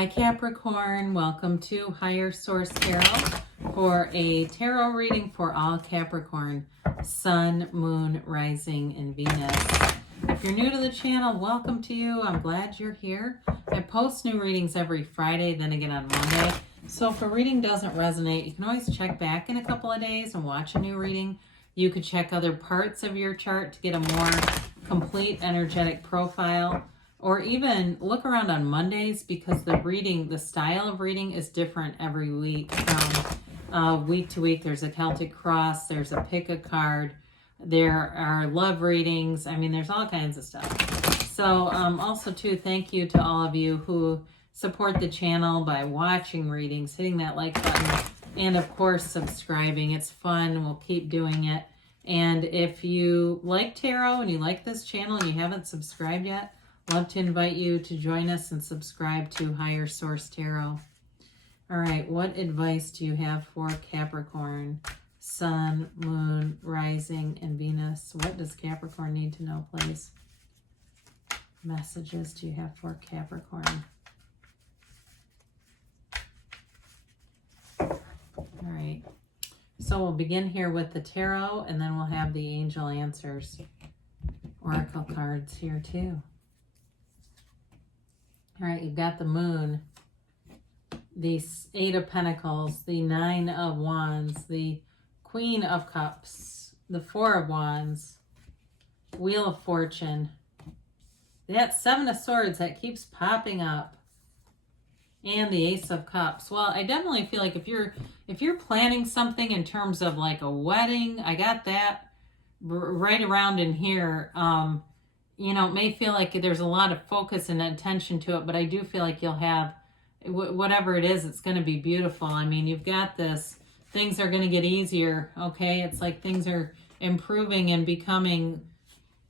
Hi Capricorn, welcome to Higher Source Tarot for a tarot reading for all Capricorn, Sun, Moon, Rising, and Venus. If you're new to the channel, welcome to you. I'm glad you're here. I post new readings every Friday, then again on Monday. So if a reading doesn't resonate, you can always check back in a couple of days and watch a new reading. You could check other parts of your chart to get a more complete energetic profile. Or even look around on Mondays because the style of reading is different every week. From week to week, there's a Celtic cross, there's a pick a card, there are love readings. I mean, there's all kinds of stuff. So also too, thank you to all of you who support the channel by watching readings, hitting that like button, and of course subscribing. It's fun. We'll keep doing it. And if you like tarot and you like this channel and you haven't subscribed yet, love to invite you to join us and subscribe to Higher Source Tarot. All right, what advice do you have for Capricorn, Sun, Moon, Rising, and Venus? What does Capricorn need to know, please? Messages do you have for Capricorn? All right, so we'll begin here with the tarot, and then we'll have the angel answers. Oracle cards here too. All right, you've got the Moon, the Eight of Pentacles, the Nine of Wands, the Queen of Cups, the Four of Wands, Wheel of Fortune, that Seven of Swords that keeps popping up, and the Ace of Cups. Well, I definitely feel like if you're planning something in terms of like a wedding, I got that right around in here. You know, it may feel like there's a lot of focus and attention to it, but I do feel like you'll have, whatever it is, it's going to be beautiful. I mean, you've got this, things are going to get easier, okay? It's like things are improving and becoming,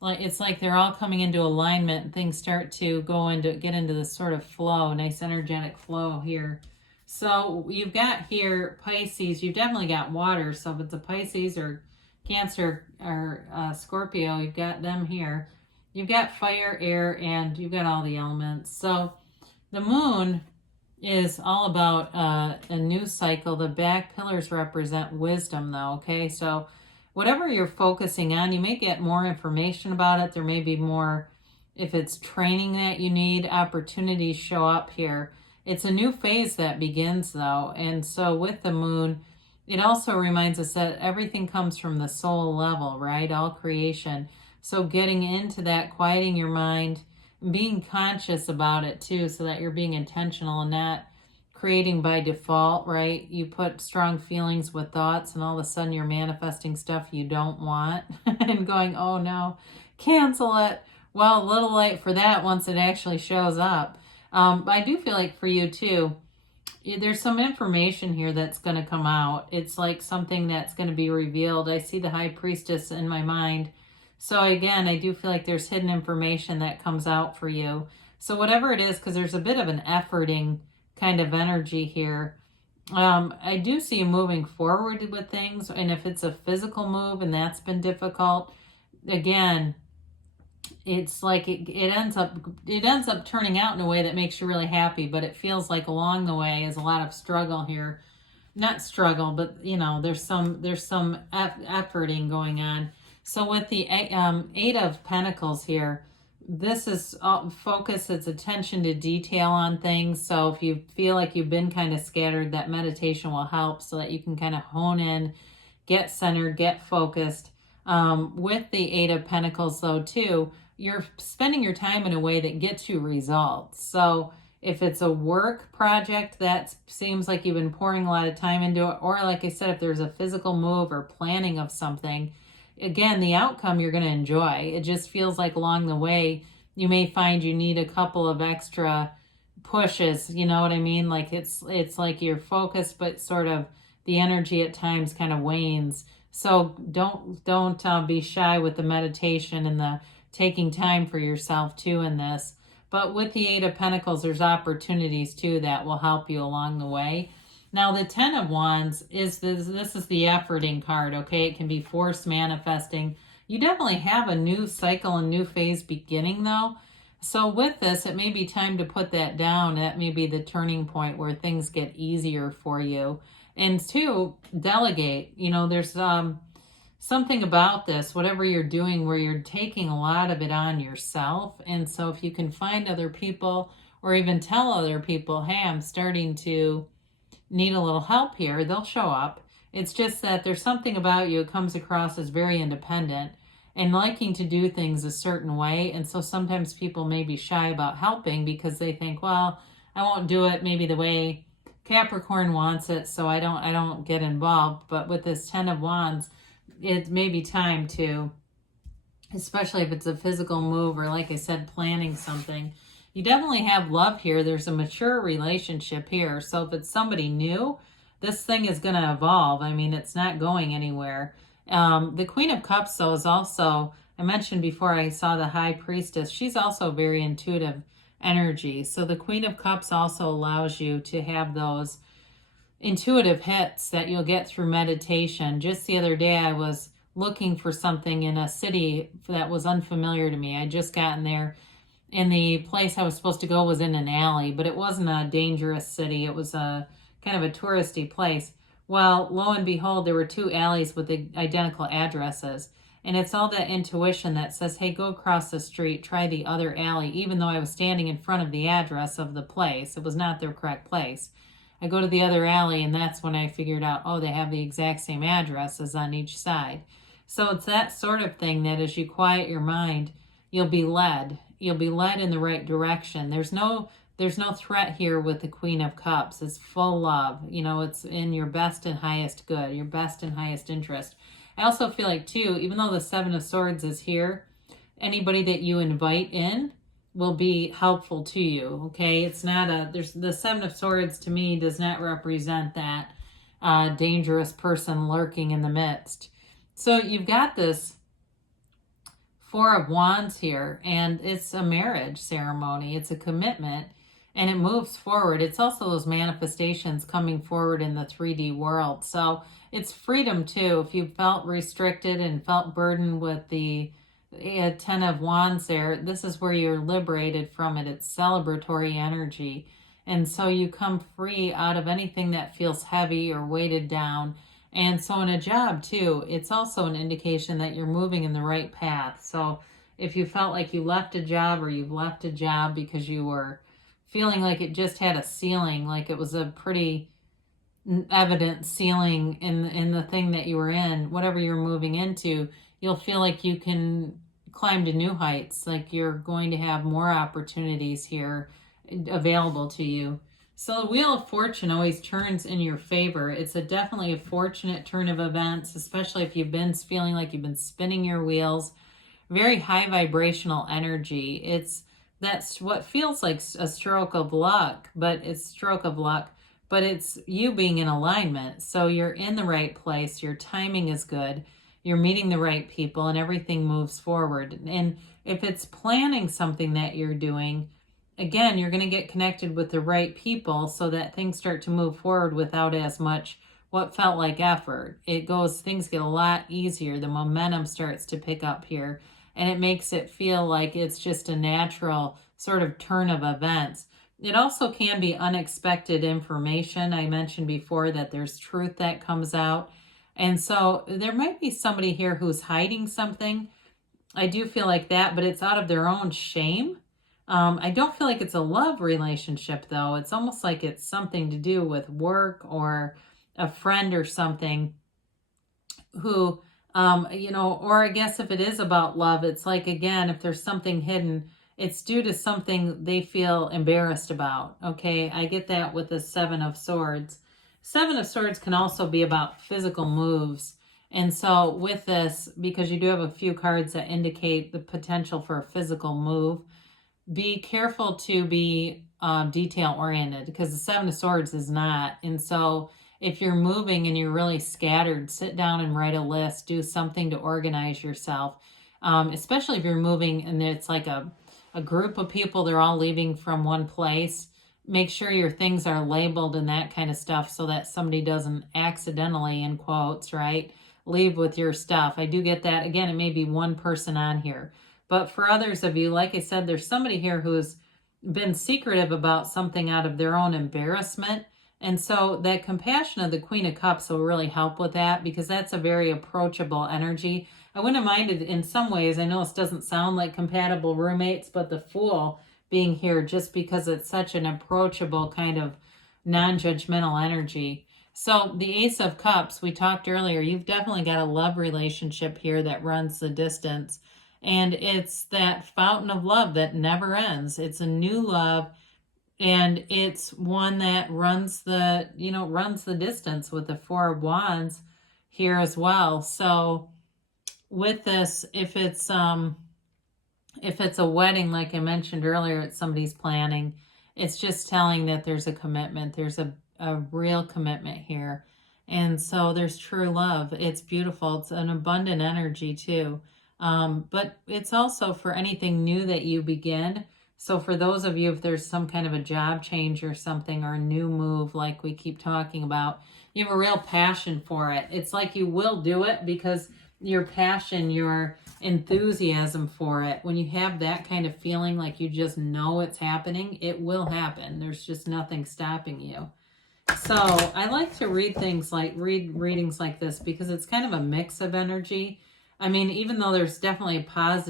like it's like they're all coming into alignment and things start to get into this sort of flow, nice energetic flow here. So you've got here Pisces, you've definitely got water, so if it's a Pisces or Cancer or Scorpio, you've got them here. You've got fire, air, and you've got all the elements. So the Moon is all about a new cycle. The back pillars represent wisdom, though, okay? So whatever you're focusing on, you may get more information about it. There may be more, if it's training that you need, opportunities show up here. It's a new phase that begins, though. And so with the Moon, it also reminds us that everything comes from the soul level, right? All creation. So getting into that, quieting your mind, being conscious about it too, so that you're being intentional and not creating by default, right? You put strong feelings with thoughts and all of a sudden you're manifesting stuff you don't want and going, oh no, cancel it. Well, a little late for that once it actually shows up. I do feel like for you too, there's some information here that's going to come out. It's like something that's going to be revealed. I see the High Priestess in my mind. So again, I do feel like there's hidden information that comes out for you. So whatever it is, because there's a bit of an efforting kind of energy here. I do see you moving forward with things. And if it's a physical move and that's been difficult, again, it's like it ends up turning out in a way that makes you really happy. But it feels like along the way is a lot of struggle here. Not struggle, but you know, there's some efforting going on. So with the Eight of Pentacles here, this is focus, it's attention to detail on things. So if you feel like you've been kind of scattered, that meditation will help so that you can kind of hone in, get centered, get focused. With the Eight of Pentacles though too, you're spending your time in a way that gets you results. So if it's a work project that seems like you've been pouring a lot of time into it, or like I said, if there's a physical move or planning of something, again, the outcome you're going to enjoy. It just feels like along the way, you may find you need a couple of extra pushes. You know what I mean? Like it's like you're focused, but sort of the energy at times kind of wanes. So don't be shy with the meditation and the taking time for yourself too in this. But with the Eight of Pentacles, there's opportunities too that will help you along the way. Now, the Ten of Wands is this is the efforting card, okay? It can be force manifesting. You definitely have a new cycle, a new phase beginning, though. So with this, it may be time to put that down. That may be the turning point where things get easier for you. And two, delegate. You know, there's something about this, whatever you're doing, where you're taking a lot of it on yourself. And so if you can find other people or even tell other people, hey, I'm starting to need a little help here, they'll show up. It's just that there's something about you, it comes across as very independent and liking to do things a certain way. And so sometimes people may be shy about helping because they think, well, I won't do it maybe the way Capricorn wants it, so I don't get involved. But with this 10 of Wands, it may be time to, especially if it's a physical move or, like I said, planning something. You definitely have love here. There's a mature relationship here. So if it's somebody new, this thing is going to evolve. I mean, it's not going anywhere. The Queen of Cups, though, is also, I mentioned before I saw the High Priestess, she's also very intuitive energy. So the Queen of Cups also allows you to have those intuitive hits that you'll get through meditation. Just the other day, I was looking for something in a city that was unfamiliar to me. I'd just gotten there, and the place I was supposed to go was in an alley, but it wasn't a dangerous city. It was a kind of a touristy place. Well, lo and behold, there were 2 alleys with identical addresses. And it's all that intuition that says, hey, go across the street, try the other alley, even though I was standing in front of the address of the place. It was not the correct place. I go to the other alley, and that's when I figured out, oh, they have the exact same addresses on each side. So it's that sort of thing that as you quiet your mind, you'll be led. You'll be led in the right direction. There's no threat here with the Queen of Cups. It's full love. You know, it's in your best and highest good, your best and highest interest. I also feel like, too, even though the 7 of Swords is here, anybody that you invite in will be helpful to you, okay? It's not the 7 of Swords to me does not represent that dangerous person lurking in the midst. So you've got this 4 of Wands here, and it's a marriage ceremony. It's a commitment, and it moves forward. It's also those manifestations coming forward in the 3D world. So it's freedom, too. If you felt restricted and felt burdened with the 10 of Wands there, this is where you're liberated from it. It's celebratory energy. And so you come free out of anything that feels heavy or weighted down. And so in a job, too, it's also an indication that you're moving in the right path. So if you felt like you left a job, or you've left a job because you were feeling like it just had a ceiling, like it was a pretty evident ceiling in the thing that you were in, whatever you're moving into, you'll feel like you can climb to new heights, like you're going to have more opportunities here available to you. So the Wheel of Fortune always turns in your favor. It's definitely a fortunate turn of events, especially if you've been feeling like you've been spinning your wheels. Very high vibrational energy. That's what feels like a stroke of luck, but it's you being in alignment. So you're in the right place. Your timing is good. You're meeting the right people, and everything moves forward. And if it's planning something that you're doing, again, you're going to get connected with the right people so that things start to move forward without as much what felt like effort. Things get a lot easier. The momentum starts to pick up here, and it makes it feel like it's just a natural sort of turn of events. It also can be unexpected information. I mentioned before that there's truth that comes out. And so there might be somebody here who's hiding something. I do feel like that, but it's out of their own shame. I don't feel like it's a love relationship, though. It's almost like it's something to do with work or a friend or something who, or I guess if it is about love, it's like, again, if there's something hidden, it's due to something they feel embarrassed about. Okay, I get that with the 7 of Swords. 7 of Swords can also be about physical moves. And so with this, because you do have a few cards that indicate the potential for a physical move, be careful to be detail-oriented, because the 7 of Swords is not. And so if you're moving and you're really scattered, sit down and write a list. Do something to organize yourself, especially if you're moving and it's like a group of people, they're all leaving from one place. Make sure your things are labeled and that kind of stuff so that somebody doesn't accidentally, in quotes, right, leave with your stuff. I do get that. Again, it may be one person on here. But for others of you, like I said, there's somebody here who's been secretive about something out of their own embarrassment. And so that compassion of the Queen of Cups will really help with that, because that's a very approachable energy. I wouldn't have minded in some ways. I know this doesn't sound like compatible roommates, but the Fool being here just because it's such an approachable kind of non-judgmental energy. So the Ace of Cups, we talked earlier, you've definitely got a love relationship here that runs the distance. And it's that fountain of love that never ends. It's a new love, and it's one that runs the, runs the distance with the Four of Wands here as well. So with this, if it's a wedding, like I mentioned earlier, it's somebody's planning, it's just telling that there's a commitment. There's a real commitment here. And so there's true love. It's beautiful. It's an abundant energy too. But it's also for anything new that you begin. So for those of you, if there's some kind of a job change or something, or a new move, like we keep talking about, you have a real passion for it. It's like you will do it because your passion, your enthusiasm for it, when you have that kind of feeling, like you just know it's happening, it will happen. There's just nothing stopping you. So I like to read readings like this because it's kind of a mix of energy. I mean, even though there's definitely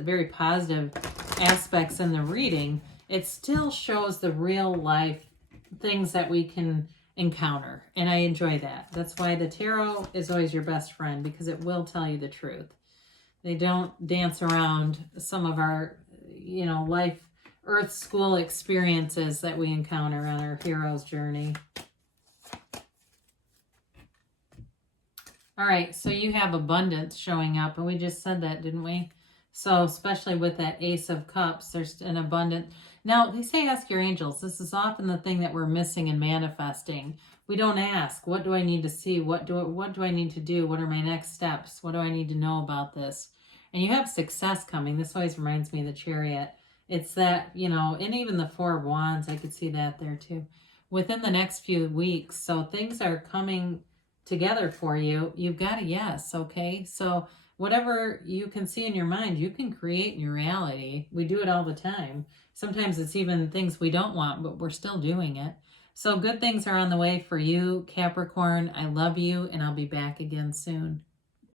very positive aspects in the reading, it still shows the real life things that we can encounter. And I enjoy that. That's why the tarot is always your best friend, because it will tell you the truth. They don't dance around some of our, life, earth school experiences that we encounter on our hero's journey. All right, so you have abundance showing up, and we just said that, didn't we? So especially with that Ace of Cups, there's an abundant. Now, they say ask your angels. This is often the thing that we're missing in manifesting. We don't ask, what do I need to see? What do I need to do? What are my next steps? What do I need to know about this? And you have success coming. This always reminds me of the Chariot. It's that, and even the Four of Wands, I could see that there too. Within the next few weeks, so things are coming together for you. You've got a yes, okay? So whatever you can see in your mind, you can create in your reality. We do it all the time. Sometimes it's even things we don't want, but we're still doing it. So good things are on the way for you, Capricorn. I love you, and I'll be back again soon.